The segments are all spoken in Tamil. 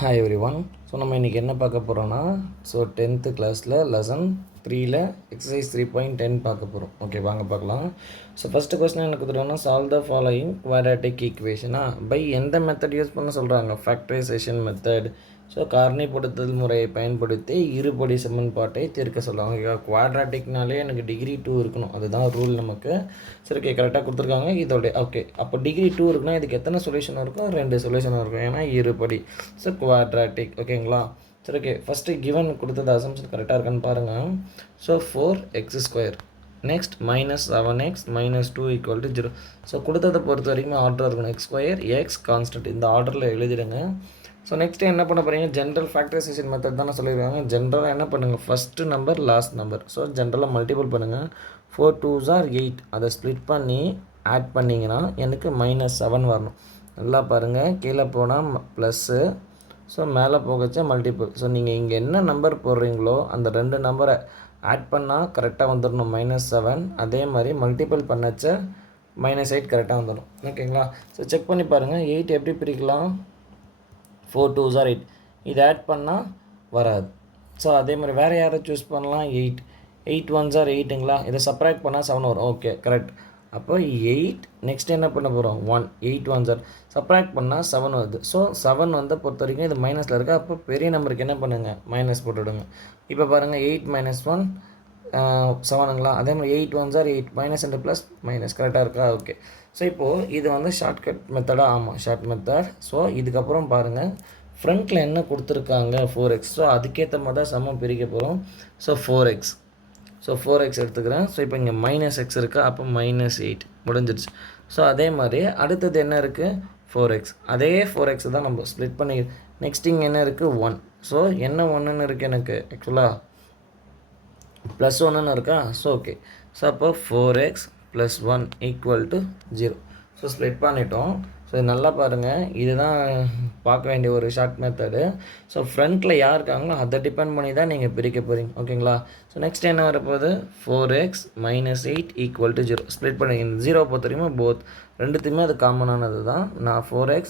Hi every one. ஸோ நம்ம இன்றைக்கி என்ன பார்க்க போகிறோன்னா, ஸோ 10th கிளாஸில் லெசன் 3ல் எக்ஸசைஸ் 3.10 பார்க்க போகிறோம். ஓகே, வாங்க பார்க்கலாம். ஸோ ஃபஸ்ட்டு கொஸ்டின் என்ன கொடுத்துருக்காங்கன்னா, சால்வ் த ஃபாலோயிங் குவாட்ராட்டிக் ஈக்குவேஷனா பை எந்த மெத்தட் யூஸ் பண்ண சொல்கிறாங்க? Factorisation method. ஸோ காரணிப்படுத்தல் முறையை பயன்படுத்தி இருபடி சமன்பாட்டை தீர்க்க சொல்லுவாங்க. ஓகே, குவாட்ராட்டிக்னாலே எனக்கு டிகிரி 2 இருக்கணும், அதுதான் ரூல் நமக்கு. சரி, ஓகே, கரெக்டாக கொடுத்துருக்காங்க. இதோட ஓகே, அப்போ டிகிரி 2 இருக்குன்னா இதுக்கு எத்தனை சொல்யூஷன் இருக்கும்? 2 சொல்யூஷன் இருக்கும், ஏன்னா இருபடி. So quadratic. ஓகேங்களா? சரி, ஓகே, ஃபஸ்ட்டு கிவன் கொடுத்தது அசம்ஷன் கரெக்டாக இருக்கான்னு பாருங்கள். So 4x², next -7x -2 = 0. So கொடுத்ததை பொறுத்த வரைக்கும் ஆர்டர் இருக்கணும். x², x கான்ஸ்டன்ட், இந்த ஆர்டரில் எழுதிடுங்க. ஸோ நெக்ஸ்ட்டு என்ன பண்ண போகிறீங்க? ஜென்ரல் ஃபேக்டரைசேஷன் மெத்தட் தானே சொல்லியிருக்காங்க. ஜென்ரலாக என்ன பண்ணுங்கள்? First number last number. So ஜென்ரலாக மல்டிபிள் பண்ணுங்கள். 4 2s are 8, அதை ஸ்ப்ளிட் பண்ணி ஆட் பண்ணிங்கன்னா எனக்கு -7 வரணும். நல்லா பாருங்கள், கீழே போனால் ப்ளஸ்ஸு, ஸோ மேலே போகச்சா மல்டிபிள். ஸோ நீங்கள் இங்கே என்ன நம்பர் போடுறீங்களோ அந்த 2 நம்பரை ஆட் பண்ணால் கரெக்டாக வந்துடணும் -7. அதே மாதிரி மல்டிபிள் பண்ணச்ச -8 கரெக்டாக வந்துடும். ஓகேங்களா? ஸோ செக் பண்ணி பாருங்கள். 8 எப்படி பிரிக்கலாம்? 4 2s are 8, இது ஆட் பண்ணால் வராது. ஸோ அதே மாதிரி வேறு யாரை சூஸ் பண்ணலாம்? 8 8 1s are 8ங்களா? இதை சப்ராக்ட் பண்ணால் 7 வரும். Okay, correct. அப்போ 8, நெக்ஸ்ட் என்ன பண்ண போகிறோம்? 1 8 1s are, சப்ராக்ட் பண்ணால் 7 வருது. ஸோ 7 வந்து பொறுத்த வரைக்கும் இது மைனஸில் இருக்குது. அப்போ பெரிய நம்பருக்கு என்ன பண்ணுங்கள்? மைனஸ் போட்டுவிடுங்க. இப்போ பாருங்கள், 8 - 1 7ங்களா? அதே மாதிரி 8 1s are 8, minus and plus minus, கரெக்டாக இருக்கா? ஓகே. ஸோ இப்போது இது வந்து ஷார்ட்கட் மெத்தடாக? ஆமாம், ஷார்ட் மெத்தட். ஸோ இதுக்கப்புறம் பாருங்கள், ஃப்ரண்ட்டில் என்ன கொடுத்துருக்காங்க? 4x. ஸோ அதுக்கேற்ற மாதிரி தான் சமம் பிரிக்க போகிறோம். ஸோ 4x, ஸோ 4x எடுத்துக்கிறேன். ஸோ இப்போ இங்கே -x இருக்குது, அப்போ -8 முடிஞ்சிடுச்சு. ஸோ அதே மாதிரி அடுத்தது என்ன இருக்குது? 4x. அதே 4x தான் நம்ம ஸ்ப்ளிட் பண்ணி நெக்ஸ்ட் இங்கே என்ன இருக்குது? 1. ஸோ என்ன 1ன்னு இருக்குது எனக்கு? ஆக்சுவலாக +1ன்னு இருக்கா? So okay. ஸோ அப்போ 4x + 1 = 0. ஸோ ஸ்ப்ளிட் பண்ணிட்டோம். ஸோ இது நல்லா பாருங்கள், இதுதான் பார்க்க வேண்டிய ஒரு ஷார்ட் மெத்தடு. ஸோ ஃப்ரண்ட்டில் யார் இருக்காங்களோ அதை டிபெண்ட் பண்ணி தான் நீங்கள் பிரிக்க போகிறீங்க. ஓகேங்களா? ஸோ நெக்ஸ்ட் என்ன வரப்போகுது? 4x - 8 = 0. ஸ்ப்ளிட் பண்ணி 0 பொறுத்த வரைக்கும் போத் ரெண்டுத்தையுமே அது காமனானது தான். நான் 4x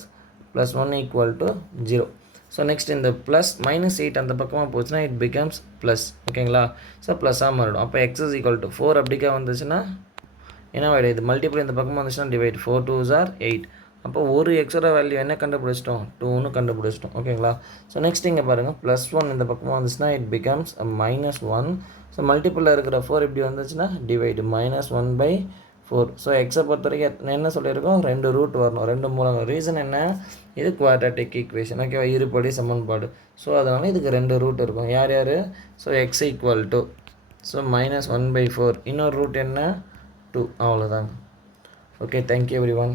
+ 1 = 0. ஸோ நெக்ஸ்ட் இந்த ப்ளஸ் -8 அந்த பக்கமாக போச்சுன்னா இட் பிகம்ஸ் ப்ளஸ். ஓகேங்களா? ஸோ ப்ளஸ்ஸாக மாறிடும். அப்போ x = 4 அப்படிக்கா வந்துச்சுன்னா என்ன ஆகிடும்? இது மல்டிபிள் இந்த பக்கமாக வந்துச்சுன்னா டிவைட். 4 2s are 8. அப்போ ஒரு எக்ஸோட வேல்யூ என்ன கண்டுபிடிச்சிட்டோம்? 2ன்னு கண்டுபிடிச்சிட்டோம். ஓகேங்களா? ஸோ நெக்ஸ்ட் இங்கே பாருங்கள், +1 இந்த பக்கமாக வந்துச்சுன்னா இட் பிகம்ஸ் -1. ஸோ மல்டிபிளில் இருக்கிற 4 இப்படி வந்துச்சுன்னா டிவைடு -1/4. ஸோ எக்ஸை பொறுத்த வரைக்கும் என்ன சொல்லியிருக்கோம்? 2 ரூட் வரணும், 2 மூலம். ரீசன் என்ன? இது குவாட்ராட்டிக் ஈக்குவேஷன். ஓகேவா? இருபடி சமன்பாடு. ஸோ அதனால் இதுக்கு 2 ரூட் இருக்கும். யார் யார்? So x = so -1/4. இன்னொரு ரூட் என்ன? 2. அவ்வளோதாங்க. Okay, thank you every one.